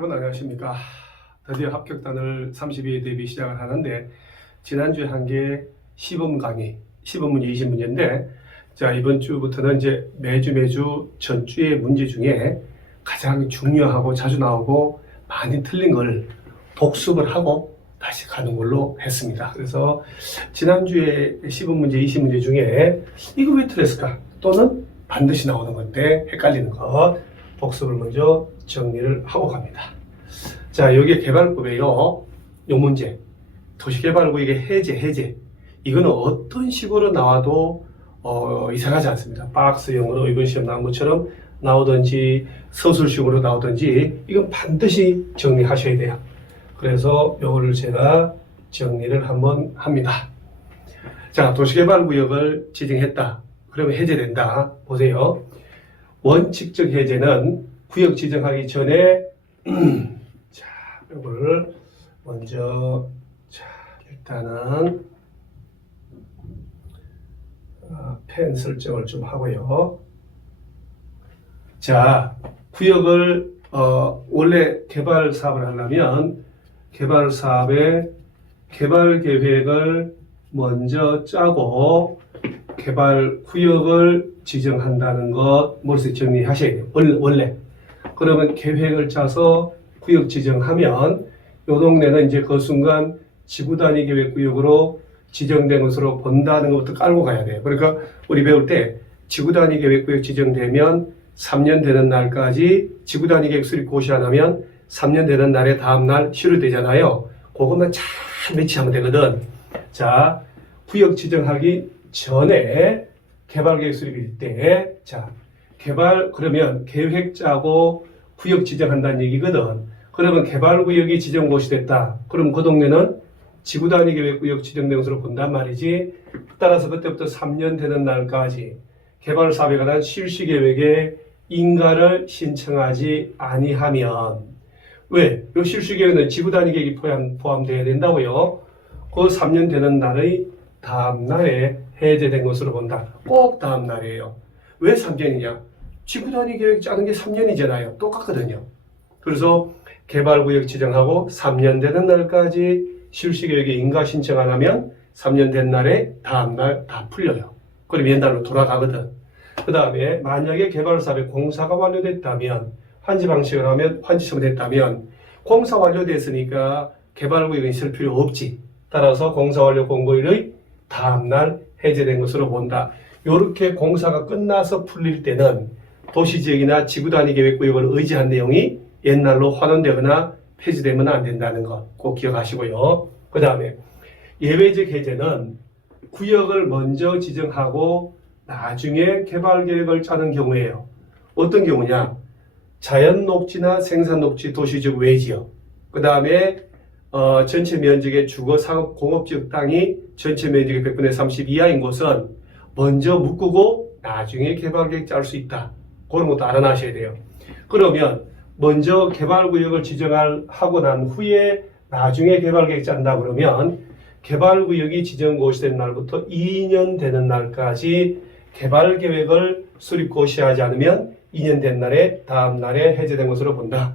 여러분 안녕하십니까. 드디어 합격단을 32회 대비 시작을 하는데, 지난주에 한 게 시범 강의, 시범 문제 20문제인데, 자, 이번 주부터는 이제 매주 전주의 문제 중에 가장 중요하고 자주 나오고 많이 틀린 걸 복습을 하고 다시 가는 걸로 했습니다. 그래서 지난주에 시범 문제 20문제 중에 이거 왜 틀렸을까? 또는 반드시 나오는 건데 헷갈리는 것 복습을 먼저 정리를 하고 갑니다. 자, 여기에 개발법에요. 요 문제. 도시개발구역의 해제. 이거는 어떤 식으로 나와도 이상하지 않습니다. 박스형으로 이번 시험 나온 것처럼 나오든지 서술식으로 나오든지 이건 반드시 정리하셔야 돼요. 그래서 요거를 제가 정리를 한번 합니다. 자, 도시개발구역을 지정했다. 그러면 해제된다. 보세요. 원칙적 해제는 구역 지정하기 전에 자, 이거를 먼저 자, 일단은 펜 설정을 좀 하고요. 자, 구역을 원래 개발 사업을 하려면 개발 사업의 개발 계획을 먼저 짜고 개발 구역을 지정한다는 것 머릿속에 정리하셔야 돼요. 원래. 그러면 계획을 짜서 구역 지정하면 이 동네는 이제 그 순간 지구 단위 계획 구역으로 지정된 것으로 본다는 것부터 깔고 가야 돼요. 그러니까 우리 배울 때 지구 단위 계획 구역 지정되면 3년 되는 날까지 지구 단위 계획 수립 고시 안 하면 3년 되는 날에 다음 날 실효되잖아요. 그것만 잘 매치하면 되거든. 자, 구역 지정하기 전에 개발 계획 수립일 때, 자, 그러면 계획 짜고 구역 지정한다는 얘기거든. 그러면 개발 구역이 지정 고시됐다. 그럼 그 동네는 지구 단위 계획 구역 지정된 것으로 본단 말이지. 따라서 그때부터 3년 되는 날까지 개발 사업에 관한 실시 계획에 인가를 신청하지 아니하면, 왜? 이 실시 계획은 지구 단위 계획이 포함되어야 된다고요. 그 3년 되는 날의 다음 날에 해제된 것으로 본다. 꼭 다음 날이에요. 왜 3년이냐? 지구 단위 계획 짜는 게 3년이잖아요. 똑같거든요. 그래서 개발구역 지정하고 3년 되는 날까지 실시계획에 인가 신청 안 하면 3년 된 날에 다음 날 다 풀려요. 그럼 옛날로 돌아가거든. 그 다음에 만약에 개발사업의 공사가 완료됐다면, 환지 방식을 하면 환지처분 됐다면 공사 완료됐으니까 개발구역은 있을 필요 없지. 따라서 공사 완료 공고일의 다음 날 해제된 것으로 본다. 이렇게 공사가 끝나서 풀릴 때는 도시지역이나 지구단위 계획구역을 의지한 내용이 옛날로 환원되거나 폐지되면 안 된다는 것 꼭 기억하시고요. 그 다음에 예외적 해제는 구역을 먼저 지정하고 나중에 개발 계획을 짜는 경우예요. 어떤 경우냐? 자연 녹지나 생산 녹지 도시지역 외지역, 그 다음에 전체 면적의 주거 상업 공업지역 땅이 전체 면적의 100분의 30 이하인 곳은 먼저 묶고 나중에 개발 계획 짤 수 있다. 그런 것도 알아놔셔야 돼요. 그러면 먼저 개발구역을 지정하고 난 후에 나중에 개발계획 짠다 그러면 개발구역이 지정 고시된 날부터 2년 되는 날까지 개발계획을 수립 고시하지 않으면 2년 된 날에 다음 날에 해제된 것으로 본다.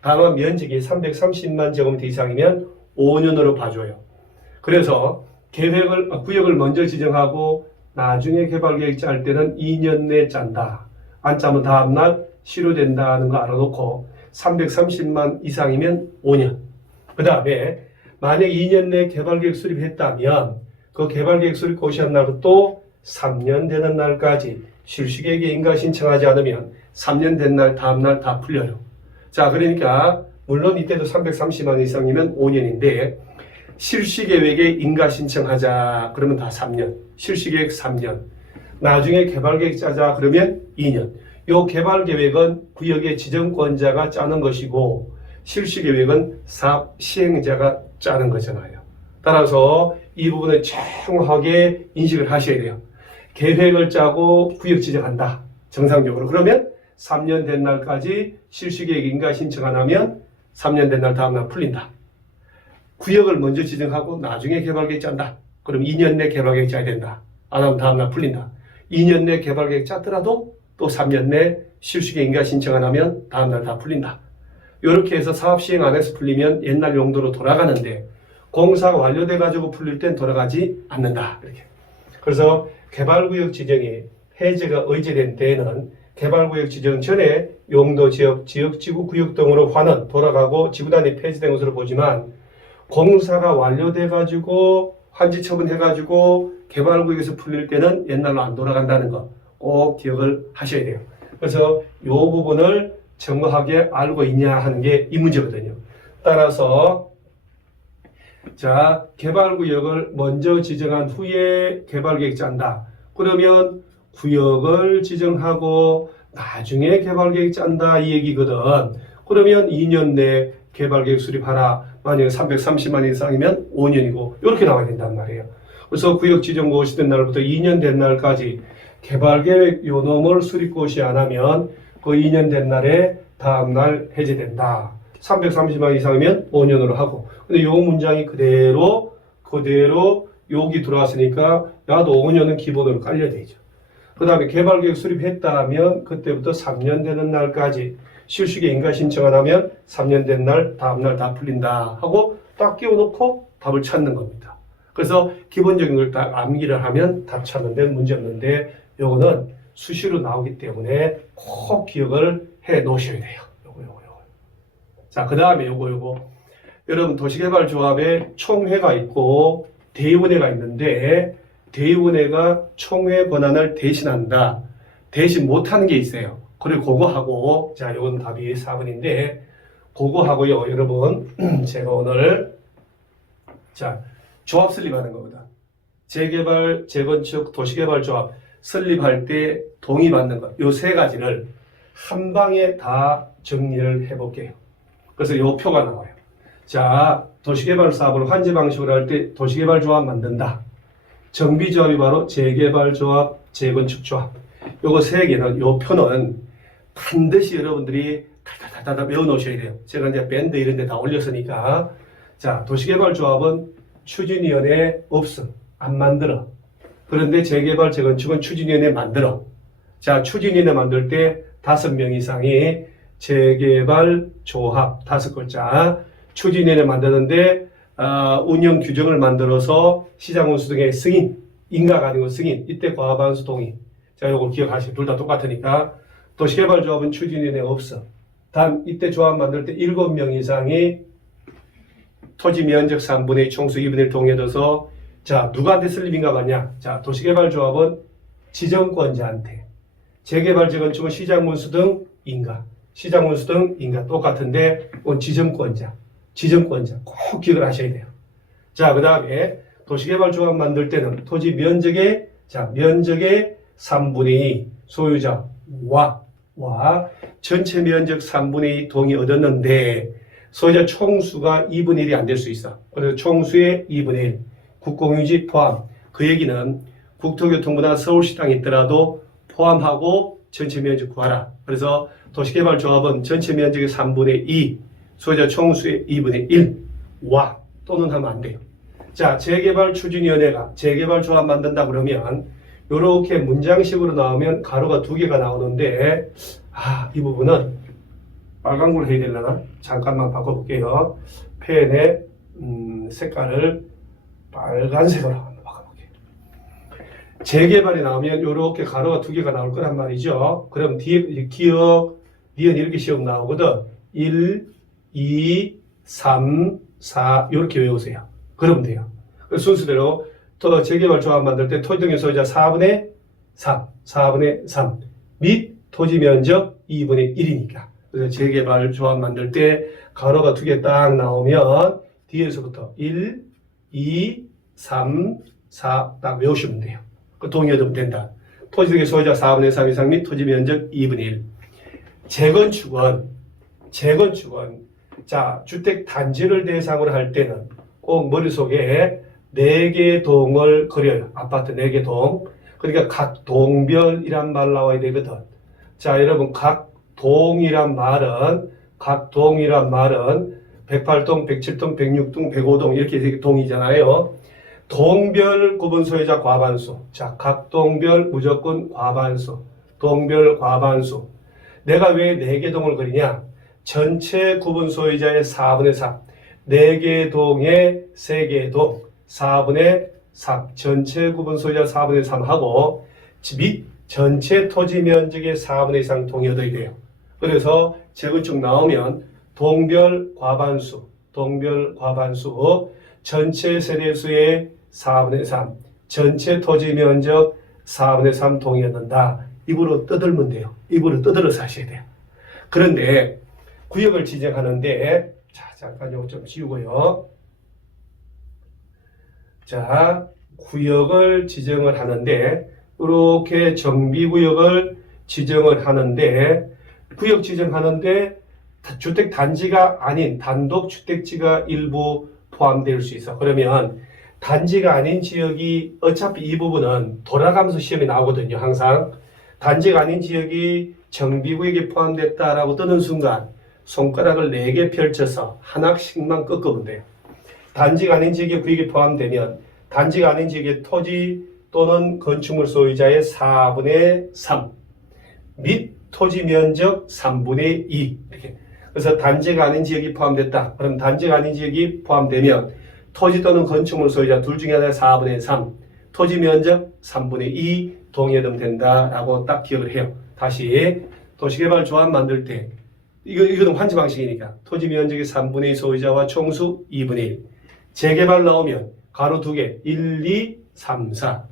다만 면적이 330만 제곱미터 이상이면 5년으로 봐줘요. 그래서 구역을 먼저 지정하고 나중에 개발계획 짤 때는 2년 내에 짠다. 안 짜면 다음 날 실효된다는 거 알아놓고 330만 이상이면 5년. 그 다음에 만약 2년 내에 개발계획 수립했다면 그 개발계획 수립 고시한 날부터 3년 되는 날까지 실시계획에 인가 신청하지 않으면 3년 된 날 다음 날 다 풀려요. 자, 그러니까 물론 이때도 330만 이상이면 5년인데 실시계획에 인가 신청하자 그러면 다 3년. 실시계획 3년. 나중에 개발계획 짜자 그러면 2년. 요 개발계획은 구역의 지정권자가 짜는 것이고 실시계획은 사업 시행자가 짜는 거잖아요. 따라서 이 부분을 정확하게 인식을 하셔야 돼요. 계획을 짜고 구역 지정한다. 정상적으로. 그러면 3년 된 날까지 실시계획 인가 신청 안 하면 3년 된 날 다음 날 풀린다. 구역을 먼저 지정하고 나중에 개발계획 짠다. 그럼 2년 내 개발계획 짜야 된다. 안 하면 다음 날 풀린다. 2년 내 개발계획 짰더라도 또 3년 내 실시계획 인가 신청 안 하면 다음 날 다 풀린다. 이렇게 해서 사업 시행 안에서 풀리면 옛날 용도로 돌아가는데 공사가 완료돼 가지고 풀릴 땐 돌아가지 않는다. 이렇게. 그래서 개발구역 지정이 해제가 의제된 때에는 개발구역 지정 전에 용도 지역, 지역지구 구역 등으로 환원 돌아가고 지구단위 폐지된 것으로 보지만 공사가 완료돼 가지고 환지 처분해 가지고 개발구역에서 풀릴 때는 옛날로 안 돌아간다는 거 꼭 기억을 하셔야 돼요. 그래서 이 부분을 정확하게 알고 있냐 하는 게 이 문제거든요. 따라서 자, 개발구역을 먼저 지정한 후에 개발계획 짠다. 그러면 구역을 지정하고 나중에 개발계획 짠다 이 얘기거든. 그러면 2년 내 개발계획 수립하라. 만약에 330만 이상이면 5년이고 이렇게 나와야 된단 말이에요. 그래서 구역 지정 고시된 날부터 2년 된 날까지 개발계획 요놈을 수립고시 안 하면 그 2년 된 날에 다음날 해제된다. 330만 이상이면 5년으로 하고. 근데 요 문장이 그대로 여기 들어왔으니까 야도 5년은 기본으로 깔려야 되죠. 그 다음에 개발계획 수립했다면 그때부터 3년 되는 날까지 실수계 인가 신청 안 하면 3년 된 날 다음날 다 풀린다 하고 딱 끼워놓고 답을 찾는 겁니다. 그래서 기본적인 걸 딱 암기를 하면 답 찾는 데는 문제 없는데 요거는 수시로 나오기 때문에 꼭 기억을 해 놓으셔야 돼요. 요거. 자, 그 다음에 요거. 여러분 도시개발조합에 총회가 있고 대의원회가 있는데 대의원회가 총회 권한을 대신한다. 대신 못하는 게 있어요. 그리고 그거 하고 자, 요건 답이 4번인데 그거 하고요. 여러분 제가 오늘 자, 조합 설립하는 거거든. 재개발, 재건축, 도시개발조합 설립할 때 동의받는 것, 요 세 가지를 한 방에 다 정리를 해볼게요. 그래서 요 표가 나와요. 자, 도시개발 사업을 환지 방식으로 할 때 도시개발조합 만든다. 정비조합이 바로 재개발조합, 재건축조합. 요거 세 개는, 요 표는 반드시 여러분들이 다다다다 외워놓으셔야 돼요. 제가 이제 밴드 이런 데 다 올렸으니까. 자, 도시개발조합은 추진위원회 없음. 안 만들어. 그런데 재개발, 재건축은 추진위원회 만들어. 자, 추진위원회 만들 때 5명 이상이 재개발, 조합, 5글자. 추진위원회 만드는데, 운영 규정을 만들어서 시장운수 등의 승인, 인가가 아니고 승인. 이때 과반수 동의. 자, 요거 기억하시고, 둘 다 똑같으니까. 도시개발조합은 추진위원회가 없어. 단, 이때 조합 만들 때 7명 이상이 토지 면적 3분의 2, 총수 2분의 1 동의해줘서 자, 누구한테 설립인가 받냐? 자, 도시개발조합은 지정권자한테, 재개발, 재건축은 시장운수 등 인가, 시장운수 등 인가 똑같은데 이건 지정권자 꼭 기억을 하셔야 돼요. 자, 그 다음에 도시개발조합 만들 때는 토지 면적의 면적의 3분의 2 소유자와 전체 면적 3분의 2 동의 얻었는데 소유자 총수가 2분의 1이 안 될 수 있어. 그래서 총수의 2분의 1. 국공유지 포함. 그 얘기는 국토교통부나 서울시 땅에 있더라도 포함하고 전체 면적 구하라. 그래서 도시개발조합은 전체 면적의 3분의 2, 소유자 총수의 2분의 1와 또는 하면 안 돼요. 자, 재개발 추진위원회가 재개발조합 만든다 그러면 이렇게 문장식으로 나오면 가로가 2개가 나오는데 이 부분은 빨간 걸 해야 되려나? 잠깐만 바꿔볼게요. 펜의 색깔을 빨간색으로 한번 바꿔볼게요. 재개발이 나오면 이렇게 가로가 2개가 나올 거란 말이죠. 그럼 뒤에 기억, 니은 이렇게 시험 나오거든. 1, 2, 3, 4 이렇게 외우세요. 그러면 돼요. 순서대로 또 재개발 조합 만들 때 토지 등의 소유자 4분의 3 및 토지 면적 2분의 1이니까. 그래서 재개발 조합 만들 때 가로가 2개 딱 나오면 뒤에서부터 1, 2, 3, 4 딱 외우시면 돼요. 그 동의하면 된다. 토지 등의 소유자 4분의 3 이상 및 토지 면적 2분의 1. 재건축은 자, 주택 단지를 대상으로 할 때는 꼭 머릿속에 4개 동을 그려요. 아파트 4개 동. 그러니까 각 동별이란 말 나와야 되거든. 자, 여러분 각 동이란 말은 108동, 107동, 106동, 105동 이렇게 동이잖아요. 동별 구분 소유자 과반수. 자, 각 동별 무조건 과반수. 동별 과반수. 내가 왜 4개 동을 그리냐? 전체 구분 소유자의 4분의 3, 4개 동에 3개 동, 4분의 3, 전체 구분 소유자 4분의 3하고 및 전체 토지 면적의 4분의 2상 동의어야 돼요. 그래서 재건축 나오면 동별 과반수, 전체 세대수의 4분의 3, 전체 토지 면적 4분의 3 동의받는다. 입으로 떠들면 돼요. 입으로 떠들어서 하셔야 돼요. 그런데 구역을 지정하는데, 자, 잠깐 요거 좀 지우고요. 자, 구역을 지정을 하는데, 이렇게 정비구역을 지정을 하는데, 구역 지정하는데 주택 단지가 아닌 단독주택지가 일부 포함될 수 있어. 그러면 단지가 아닌 지역이 어차피 이 부분은 돌아가면서 시험에 나오거든요. 항상 단지가 아닌 지역이 정비구역에 포함됐다라고 뜨는 순간 손가락을 4개 펼쳐서 하나씩만 꺾으면 돼요. 단지가 아닌 지역에 구역에 포함되면 단지가 아닌 지역의 토지 또는 건축물 소유자의 4분의 3 및 토지 면적 3분의 2 이렇게. 그래서 단지가 아닌 지역이 포함됐다. 그럼 단지가 아닌 지역이 포함되면 토지 또는 건축물 소유자 둘 중에 하나의 4분의 3, 토지 면적 3분의 2 동의하면 된다라고 딱 기억을 해요. 다시 도시개발 조합 만들 때 이거는 환지 방식이니까 토지 면적의 3분의 2 소유자와 총수 2분의 1. 재개발 나오면 가로 2개 1, 2, 3, 4.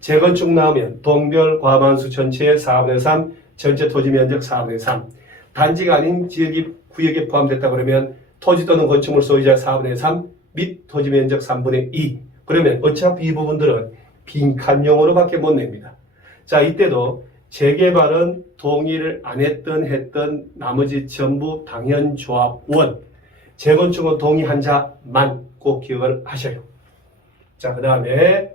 재건축 나오면 동별 과반수 전체의 4분의 3, 전체 토지 면적 4분의 3. 단지가 아닌 지역이 구역에 포함됐다 그러면 토지 또는 건축물 소유자 4분의 3 및 토지 면적 3분의 2. 그러면 어차피 이 부분들은 빈칸용으로밖에 못 냅니다. 자, 이때도 재개발은 동의를 안 했던 나머지 전부 당연조합원. 재건축은 동의한 자만 꼭 기억을 하셔요. 자, 그 다음에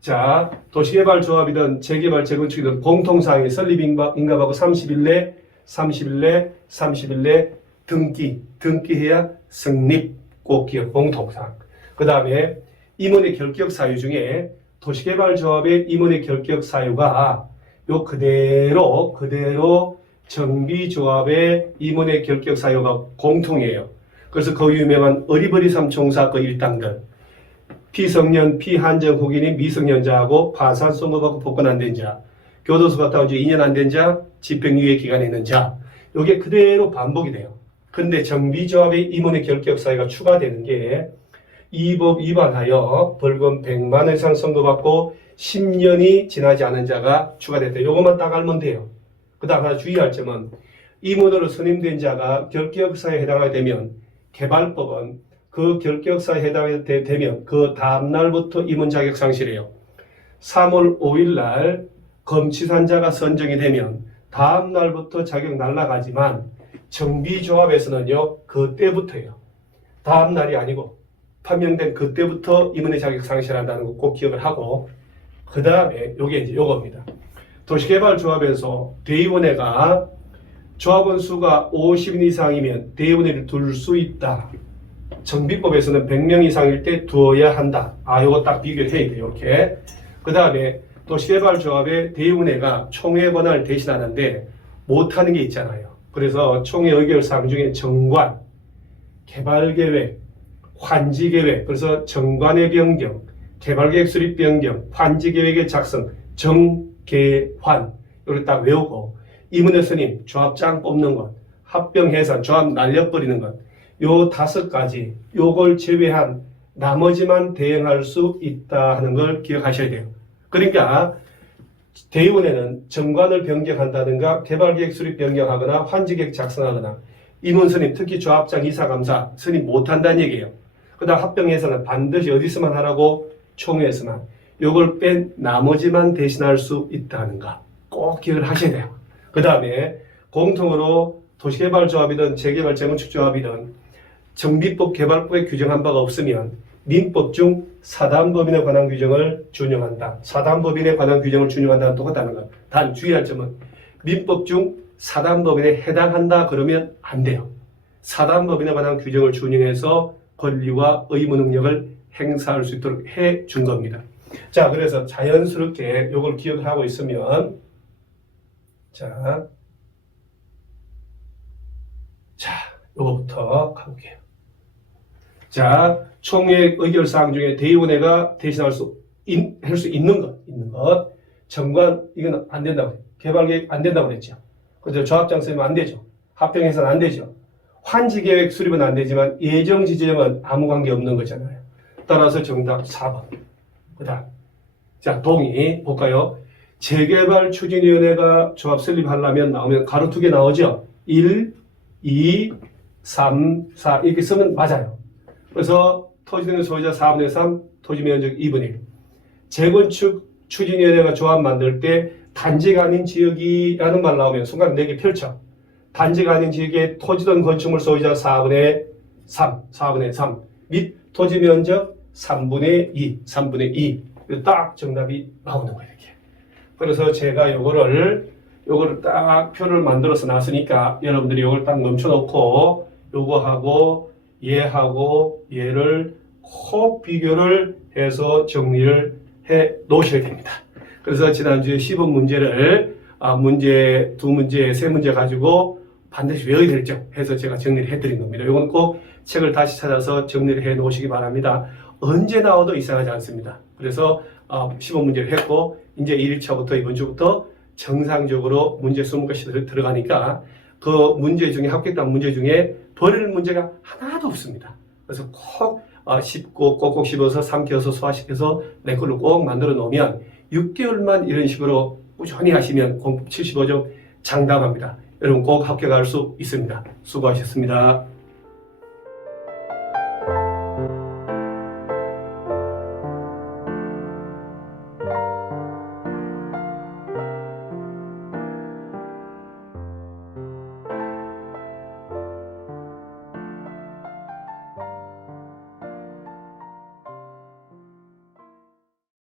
자, 도시개발 조합이든 재개발 재건축이든 공통사항이 설립인가하고 30일 내 등기해야 성립. 꼭 기억, 공통사항. 그 다음에 임원의 결격 사유 중에 도시개발 조합의 임원의 결격 사유가 요 그대로 정비조합의 임원의 결격 사유가 공통이에요. 그래서 그 유명한 어리버리 삼총사 그 일당들. 피성년, 피한정 후기인 미성년자하고 파산 선고받고 복권 안 된 자, 교도소 갔다 온 지 2년 안 된 자, 집행유예 기간에 있는 자, 이게 그대로 반복이 돼요. 근데 정비조합의 임원의 결격 사유가 추가되는 게 이 법 위반하여 벌금 100만 원 이상 선고받고 10년이 지나지 않은 자가 추가됐다. 요것만 딱 알면 돼요. 그 다음 하나 주의할 점은 임원으로 선임된 자가 결격사유에 해당하게 되면 개발법은 그 결격사에 해당하게 되면 그 다음날부터 임원 자격 상실해요. 3월 5일 날 검치산자가 선정이 되면 다음날부터 자격 날라가지만 정비조합에서는요, 그때부터예요. 다음날이 아니고 판명된 그때부터 임원의 자격 상실한다는 거 꼭 기억을 하고, 그 다음에 요게 이제 요겁니다. 도시개발조합에서 대의원회가 조합원 수가 50인 이상이면 대의원회를 둘 수 있다. 정비법에서는 100명 이상일 때 두어야 한다. 요거 딱 비교해야 돼요. 이렇게. 그 다음에 도시개발조합의 대의원회가 총회 권한을 대신하는데 못하는 게 있잖아요. 그래서 총회 의결사항 중에 정관, 개발계획, 환지계획, 그래서 정관의 변경, 개발계획 수립 변경, 환지계획의 작성, 정개환, 이걸 딱 외우고, 임원의 선임, 조합장 뽑는 것, 합병 해산, 조합 날려버리는 것, 요 5가지, 요걸 제외한 나머지만 대응할 수 있다 하는 걸 기억하셔야 돼요. 그러니까 대의원회는 정관을 변경한다든가 개발계획 수립 변경하거나 환지계획 작성하거나 임원 선임, 특히 조합장 이사감사 선임 못한다는 얘기예요. 그 다음 합병해서는 반드시 어디서만 하라고? 총회에서만. 요걸 뺀 나머지만 대신할 수 있다는가 꼭 기억을 하셔야 돼요. 그 다음에 공통으로 도시개발조합이든 재개발 재건축조합이든 정비법 개발법에 규정한 바가 없으면 민법 중 사단법인에 관한 규정을 준용한다. 사단법인에 관한 규정을 준용한다는 똑같다는 것. 단 주의할 점은 민법 중 사단법인에 해당한다 그러면 안 돼요. 사단법인에 관한 규정을 준용해서 권리와 의무 능력을 행사할 수 있도록 해 준 겁니다. 자, 그래서 자연스럽게 이걸 기억을 하고 있으면 자, 요거부터 가볼게요. 자, 총회 의결사항 중에 대의원회가 대신할 수 있는 것. 정관, 이건 안 된다고 해요. 개발계획 안 된다고 그랬죠. 그래서 조합장 쓰면 안 되죠. 합병해서는 안 되죠. 환지계획 수립은 안 되지만 예정 지정은 아무 관계 없는 거잖아요. 따라서 정답 4번. 그 다음. 자, 동의 볼까요? 재개발 추진위원회가 조합 설립하려면 나오면 가로 2개 나오죠? 1, 2, 3, 4 이렇게 쓰면 맞아요. 그래서 토지등록 소유자 4분의 3, 토지 면적 2분의 1. 재건축 추진위원회가 조합 만들 때 단지가 아닌 지역이라는 말 나오면 순간 4개 펼쳐. 단지가 아닌 지역의 토지든 건축물 소유자 4분의 3 및 토지 면적 3분의 2 딱 정답이 나오는 거예요. 이렇게. 그래서 제가 요거를 딱 표를 만들어서 놨으니까 여러분들이 요걸 딱 멈춰놓고 요거하고 얘하고 얘를 꼭 비교를 해서 정리를 해 놓으셔야 됩니다. 그래서 지난주에 시범 문제를 두 문제, 세 문제 가지고 반드시 외워야 될 점 해서 제가 정리를 해드린 겁니다. 이건 꼭 책을 다시 찾아서 정리를 해 놓으시기 바랍니다. 언제 나와도 이상하지 않습니다. 그래서 시범 문제를 했고 이제 1일차부터 이번 주부터 정상적으로 문제 20개씩 들어가니까 그 문제 중에 합격단 문제 중에 버릴 문제가 하나도 없습니다. 그래서 꼭 씹고 꼭꼭 씹어서 삼켜서 소화시켜서 내 걸로 꼭 만들어 놓으면 6개월만 이런 식으로 꾸준히 하시면 공법 75점 장담합니다. 여러분 꼭 합격할 수 있습니다. 수고하셨습니다.